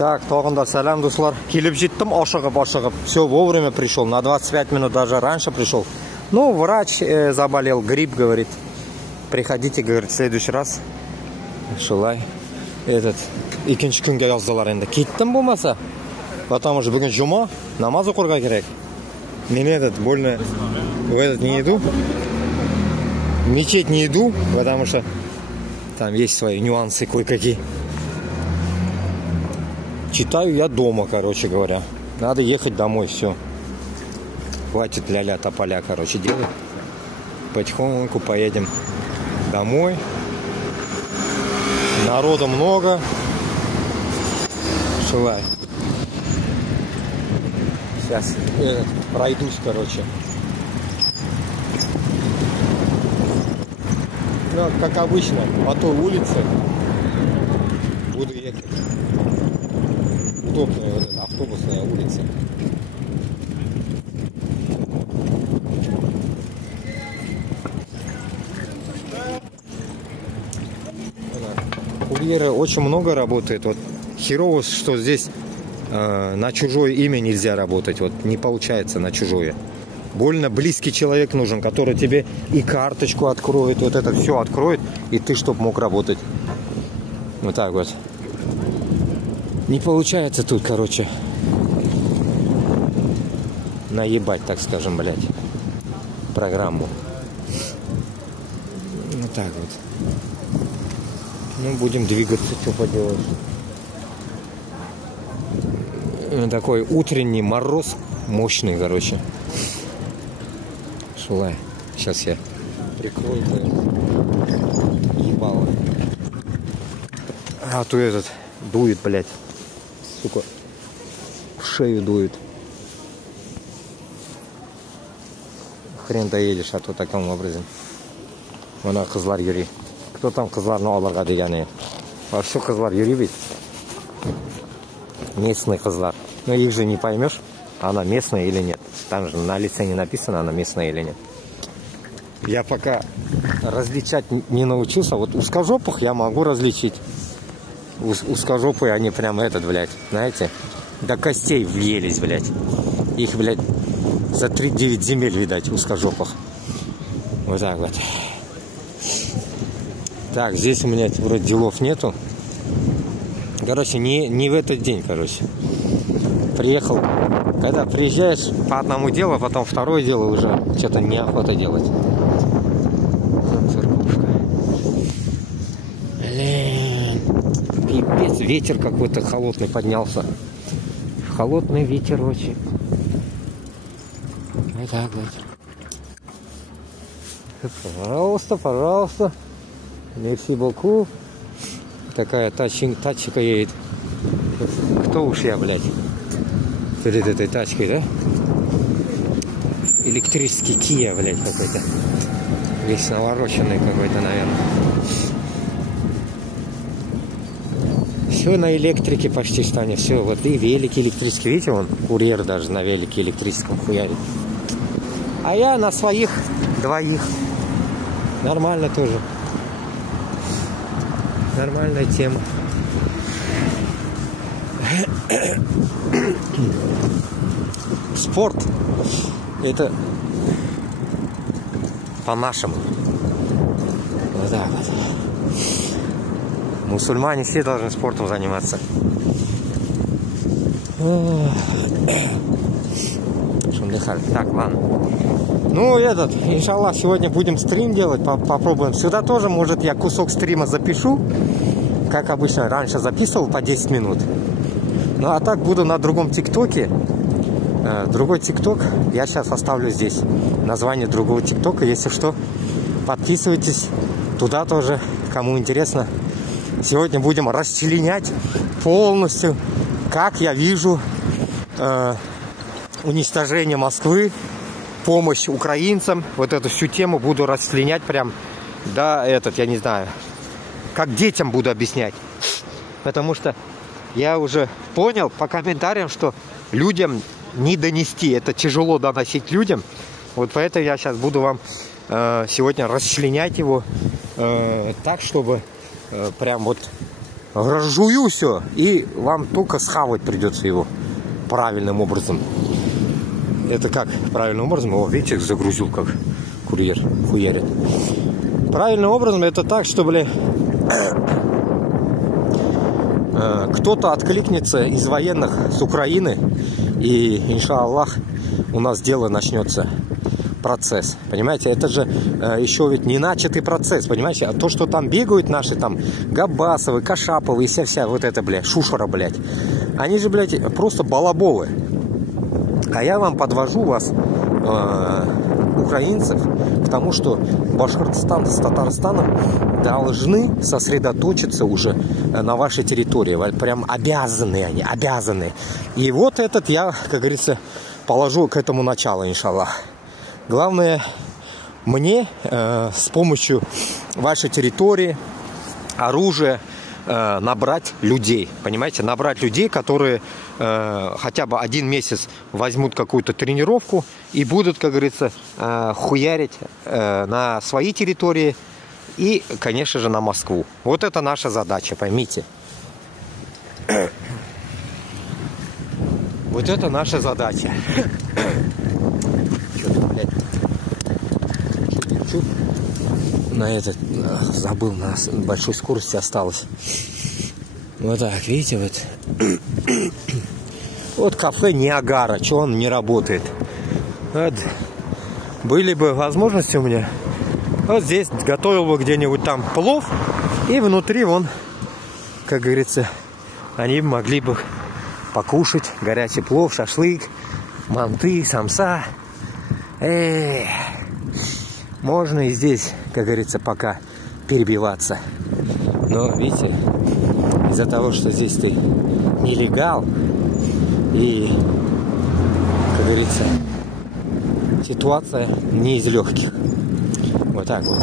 Так, тогда салям, дуслар. Келіп жеттім, ашығып. Все, вовремя пришел, на 25 минут даже раньше пришел. Ну, врач заболел, грипп, говорит. Приходите, говорит, в следующий раз. Шулай. Этот, икенші күнге жаздылар енді. Кеттім болмаса. Потому что бүгін жұма, намаз оқырға керек. Мен этот, больно, в этот не иду. В мечеть не иду, потому что там есть свои нюансы кое-какие. Читаю я дома, короче говоря. Надо ехать домой, все. Хватит ля-ля тополя, короче, делать. Потихоньку поедем домой. Народа много. Шилай. Сейчас пройдусь, короче. Ну, как обычно, по той улице буду ехать. Удобная вот эта автобусная улица. Курьеры очень много работает. Вот херово, что здесь на чужое имя нельзя работать. Вот не получается на чужое. Больно близкий человек нужен, который тебе и карточку откроет, вот это все откроет, и ты чтоб мог работать. Вот так вот. Не получается тут, короче, наебать, так скажем, блядь, программу. Вот так вот. Ну, будем двигаться, что поделать. Такой утренний мороз мощный, короче. Шулай. Сейчас я прикрою ебало. А то этот дует, блядь. Сука. В шею дует. Хрен доедешь, а то таким образом. Вона кызлар йөри. Кто там кызларны алырга дигәне? Вообще кызлар йөри бит. Местный кызлар. Но их же не поймешь, она местная или нет. Там же на лице не написано, она местная или нет. Я пока различать не научился. Вот узкожопых я могу различить. Узкожопые они прям этот, блядь, знаете, до костей въелись, блядь. Их, блядь, за 3-9 земель, видать, узкожопых. Вот так вот. Так, здесь у меня вроде делов нету. Короче, не в этот день, короче. Приехал. Когда приезжаешь по одному делу, а потом второе дело уже что-то неохота делать. Церковушка. Блин. Пипец, ветер какой-то холодный поднялся. Холодный ветерочек. Вот так вот. Пожалуйста, пожалуйста. Мерси боку. Такая тачка едет. Кто уж я, блядь? Перед этой тачкой, да? Электрический Kia, блядь, какой-то. Весь навороченный какой-то, наверное. Все на электрике почти что они. Все, вот и велики электрические. Видите, вон курьер даже на велике электрическом хуярит. А я на своих двоих. Нормально тоже. Нормальная тема. Спорт — это по-нашему. Вот так вот. Мусульмане все должны спортом заниматься. Так, ладно. Ну, этот, иншаллах, сегодня будем стрим делать, попробуем. Сюда тоже, может, я кусок стрима запишу. Как обычно, раньше записывал по 10 минут. Ну, а так буду на другом ТикТоке. Другой ТикТок я сейчас оставлю здесь. Название другого ТикТока. Если что, подписывайтесь. Туда тоже, кому интересно. Сегодня будем расчленять полностью, как я вижу, уничтожение Москвы, помощь украинцам. Вот эту всю тему буду расчленять прям, да, я не знаю, как детям буду объяснять. Потому что я уже понял по комментариям, что людям не донести. Это тяжело доносить людям. Вот поэтому я сейчас буду вам сегодня расчленять его так, чтобы прям вот разжую все, и вам только схавать придется его правильным образом. Это как правильным образом? О, видите, загрузил, как курьер хуярит. Правильным образом это так, что, бля, кто-то откликнется из военных с Украины, и, иншаллах, у нас дело начнется. Процесс, понимаете, это же еще ведь не начатый процесс, понимаете, а то, что там бегают наши там Габасовы, Кашаповы и вся вот эта, блядь, шушера, блядь, они же, блядь, просто балаболы. А я вам подвожу вас, украинцев, к тому, что Башкортостан с Татарстаном должны сосредоточиться уже на вашей территории, прям обязаны они, обязаны. И вот этот я, как говорится, положу к этому начало, иншаллах. Главное, мне с помощью вашей территории, оружия, набрать людей. Понимаете, набрать людей, которые хотя бы 1 месяц возьмут какую-то тренировку и будут, как говорится, хуярить на своей территории и, конечно же, на Москву. Вот это наша задача, поймите. Вот это наша задача. На этот забыл, на большой скорости осталось. Вот так, видите, вот. Вот кафе Ниагара, что он не работает. Вот. Были бы возможности у меня, вот здесь готовил бы где-нибудь там плов, и внутри вон, как говорится, они могли бы покушать горячий плов, шашлык, манты, самса. Можно и здесь, как говорится, пока перебиваться. Но, видите, из-за того, что здесь ты нелегал, и, как говорится, ситуация не из легких. Вот так вот.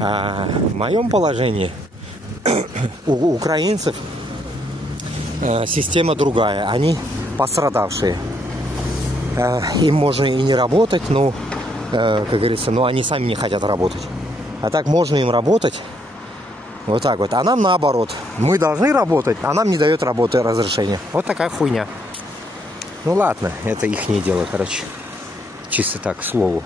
А в моем положении у украинцев система другая. Они пострадавшие. Им можно и не работать, но, как говорится, но они сами не хотят работать. А так можно им работать. Вот так вот. А нам наоборот. Мы должны работать, а нам не дает работы разрешения. Вот такая хуйня. Ну ладно, это их не дело, короче. Чисто так, к слову.